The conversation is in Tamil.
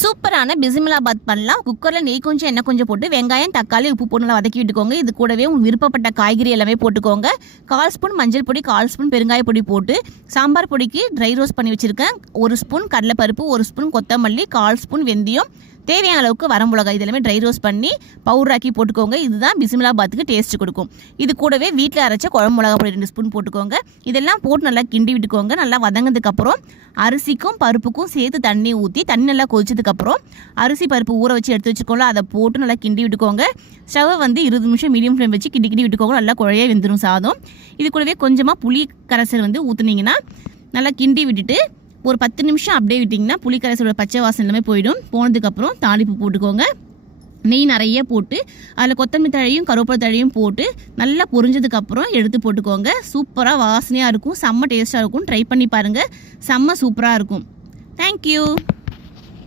சூப்பரான பிசிமிலாபாத் பண்ணலாம். குக்கரில் நெய் கொஞ்சம் எண்ணெய் கொஞ்சம் போட்டு வெங்காயம் தக்காளி உப்பு போட்டு நல்லா வதக்கி விட்டுக்கோங்க. இது கூடவே உங்கள் விருப்பப்பட்ட காய்கறி எல்லாமே போட்டுக்கோங்க. 1/4 ஸ்பூன் மஞ்சள் பொடி, 1/4 ஸ்பூன் பெருங்காய பொடி போட்டு சாம்பார் பொடிக்கு ட்ரை ரோஸ்ட் பண்ணி வச்சுருக்கேன். 1 ஸ்பூன் கடலைப்பருப்பு, 1 ஸ்பூன் கொத்தமல்லி, 1/4 ஸ்பூன் வெந்தயம், தேவையான அளவுக்கு வரமிளகாய் இதெல்லாமே ட்ரை ரோஸ்ட் பண்ணி பவுடராக்கி போட்டுக்கோங்க. இதுதான் பிசிமிலாபாத்துக்கு டேஸ்ட் கொடுக்கும். இது கூடவே வீட்டில் அரைச்ச குழம்பு மிளகா பொடி 2 ஸ்பூன் போட்டுக்கோங்க. இதெல்லாம் போட்டு நல்லா கிண்டி விட்டுக்கோங்க. நல்லா வதங்கினதுக்கப்புறம் அரிசிக்கும் பருப்புக்கும் சேர்த்து தண்ணி ஊற்றி தண்ணி நல்லா கொதிச்சதுக்கப்புறம் அரிசி பருப்பு ஊற வச்சு எடுத்து வச்சுக்கோங்க. அதை போட்டு நல்லா கிண்டி விட்டுக்கோங்க. ஸ்டவ்வை 20 நிமிஷம் மீடியம் ஃப்ளேம் வச்சு கிண்டி விட்டுக்கோங்க. நல்லா குழைய வெந்துடும் சாதம். இது கூடவே கொஞ்சமாக புளி கரைசல் ஊற்றுனீங்கன்னா நல்லா கிண்டி விட்டுட்டு ஒரு 10 நிமிஷம் அப்படியே விட்டிங்கன்னா புளிக்கரைசலோட பச்சை வாசனை எல்லாமே போயிடும். போனதுக்கப்புறம் தாளிப்பு போட்டுக்கோங்க. நெய் நிறைய போட்டு அதில் கொத்தமல்லி தழையும் கருவேப்பிலை தழையும் போட்டு நல்லா பொரிஞ்சதுக்கப்புறம் எடுத்து போட்டுக்கோங்க. சூப்பராக வாசனையாக இருக்கும், செம்ம டேஸ்ட்டாக இருக்கும். ட்ரை பண்ணி பாருங்கள், செம்ம சூப்பராக இருக்கும். தேங்க்யூ.